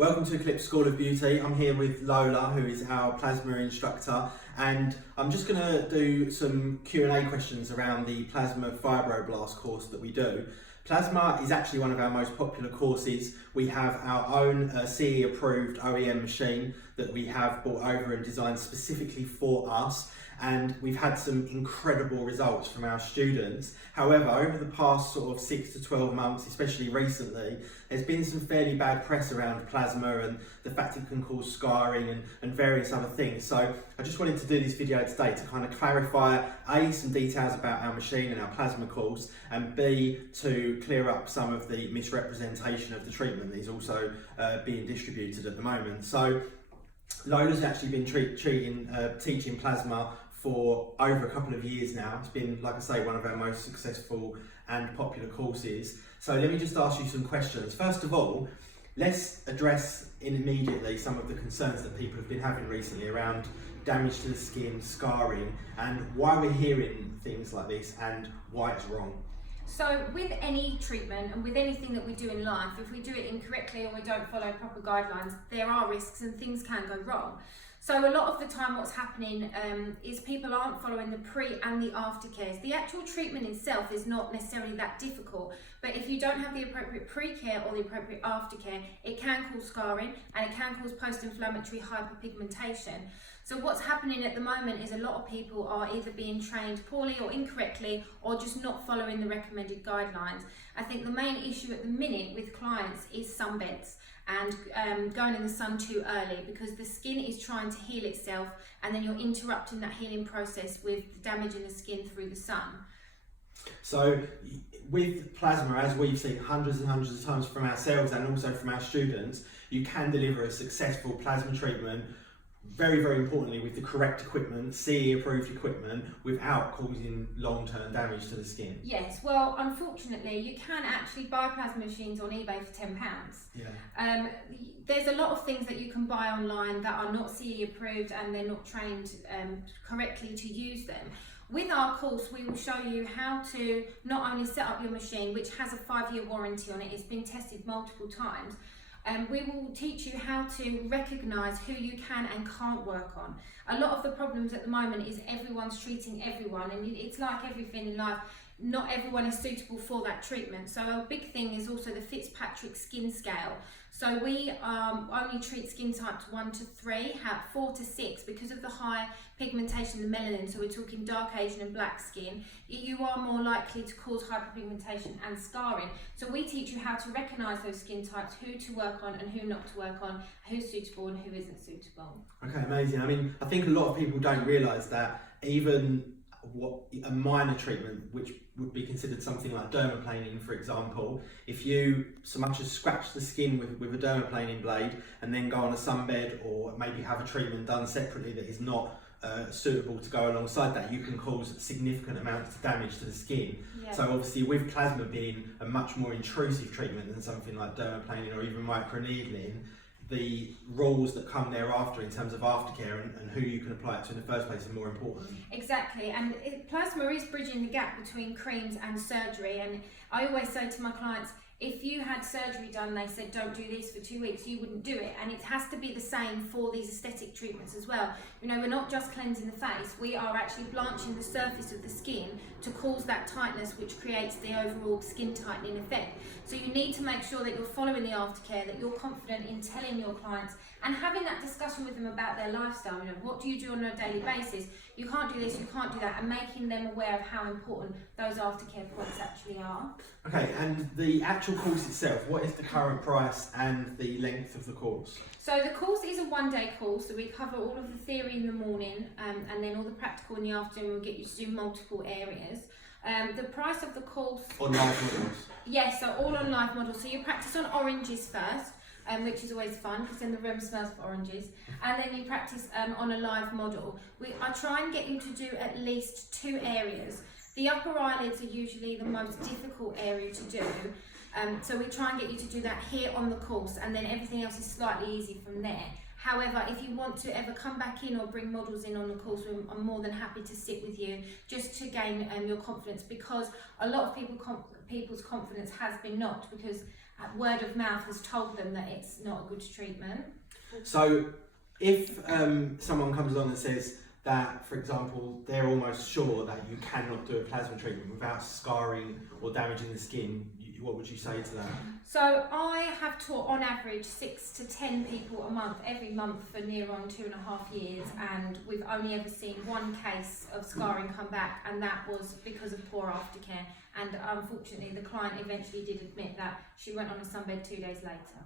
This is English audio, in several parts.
Welcome to Eclipse School of Beauty. I'm here with Lola, who is our plasma instructor, and I'm just going to do some Q&A questions around the plasma Fibroblast course that we do. Plasma is actually one of our most popular courses. We have our own CE approved OEM machine that we have brought over and designed specifically for us, and we've had some incredible results from our students. However, over the past sort of 6 to 12 months, especially recently, there's been some fairly bad press around plasma and the fact it can cause scarring and various other things. So I just wanted to do this video today to kind of clarify A, some details about our machine and our plasma course, and B, to clear up some of the misrepresentation of the treatment that is also being distributed at the moment. So Lola's actually been teaching plasma for over a couple of years now. It's been, like I say, one of our most successful and popular courses. So let me just ask you some questions. First of all, let's address immediately some of the concerns that people have been having recently around damage to the skin, scarring, and why we're hearing things like this and why it's wrong. So with any treatment and with anything that we do in life, if we do it incorrectly or we don't follow proper guidelines, there are risks and things can go wrong. So a lot of the time what's happening is people aren't following the pre and the aftercares. The actual treatment itself is not necessarily that difficult, but if you don't have the appropriate pre-care or the appropriate aftercare, it can cause scarring and it can cause post-inflammatory hyperpigmentation. So what's happening at the moment is a lot of people are either being trained poorly or incorrectly or just not following the recommended guidelines. I think the main issue at the minute with clients is sunbeds and going in the sun too early, because the skin is trying to heal itself and then you're interrupting that healing process with damaging the skin through the sun. So with plasma, as we've seen hundreds and hundreds of times from ourselves and also from our students, you can deliver a successful plasma treatment, very, very importantly, with the correct equipment, CE approved equipment, without causing long-term damage to the skin. Yes, well, unfortunately, you can actually buy plasma machines on eBay for £10. Yeah. There's a lot of things that you can buy online that are not CE approved and they're not trained correctly to use them. With our course, we will show you how to not only set up your machine, which has a 5-year warranty on it, it's been tested multiple times. We will teach you how to recognise who you can and can't work on. A lot of the problems at the moment is everyone's treating everyone, and it's like everything in life, not everyone is suitable for that treatment. So a big thing is also the Fitzpatrick skin scale. So we only treat skin types 1 to 3, 4 to 6, because of the high pigmentation, the melanin. So we're talking dark Asian and black skin. You are more likely to cause hyperpigmentation and scarring. So we teach you how to recognise those skin types, who to work on and who not to work on, who's suitable and who isn't suitable. Okay, amazing. I mean, I think a lot of people don't realise that even what a minor treatment, which would be considered something like dermaplaning, for example, if you so much as scratch the skin with a dermaplaning blade and then go on a sunbed or maybe have a treatment done separately that is not suitable to go alongside that, you can cause significant amounts of damage to the skin. Yeah. So obviously with plasma being a much more intrusive treatment than something like dermaplaning or even microneedling, the rules that come thereafter in terms of aftercare and who you can apply it to in the first place are more important. Exactly, and plasma is bridging the gap between creams and surgery, and I always say to my clients, if you had surgery done, they said don't do this for 2 weeks, you wouldn't do it. And it has to be the same for these aesthetic treatments as well. You know, we're not just cleansing the face, we are actually blanching the surface of the skin to cause that tightness, which creates the overall skin tightening effect. So you need to make sure that you're following the aftercare, that you're confident in telling your clients and having that discussion with them about their lifestyle. You know, what do you do on a daily basis? You can't do this, you can't do that, and making them aware of how important those aftercare points actually are. Okay, and the actual course itself, what is the current price and the length of the course? So the course is a 1-day course, so we cover all of the theory in the morning and then all the practical in the afternoon. We'll get you to do multiple areas. The price of the course... On live models? Yes, so all on live models. So you practice on oranges first, which is always fun because then the room smells of oranges, and then you practice on a live model. I try and get you to do at least 2 areas. The upper eyelids are usually the most difficult area to do, so we try and get you to do that here on the course, and then everything else is slightly easy from there. However, if you want to ever come back in or bring models in on the course, I'm more than happy to sit with you just to gain your confidence, because a lot of people's confidence has been knocked because word of mouth has told them that it's not a good treatment. So if someone comes along and says that, for example, they're almost sure that you cannot do a plasma treatment without scarring or damaging the skin, what would you say to that? So I have taught on average 6 to 10 people a month, every month for near on 2.5 years, and we've only ever seen one case of scarring come back, and that was because of poor aftercare. And unfortunately, the client eventually did admit that she went on a sunbed 2 days later.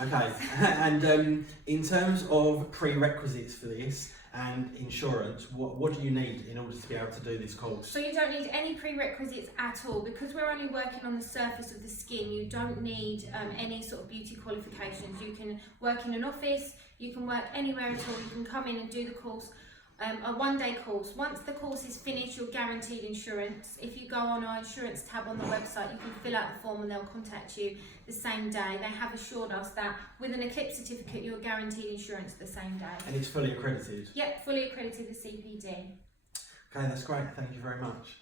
Okay, and in terms of prerequisites for this and insurance, what do you need in order to be able to do this course? So you don't need any prerequisites at all, because we're only working on the surface of the skin. You don't need any sort of beauty qualifications. You can work in an office, you can work anywhere at all, you can come in and do the course. A one-day course. Once the course is finished, you're guaranteed insurance. If you go on our insurance tab on the website, you can fill out the form and they'll contact you the same day. They have assured us that with an Eclipse certificate, you're guaranteed insurance the same day. And it's fully accredited? Yep, fully accredited with CPD. Okay, that's great. Thank you very much.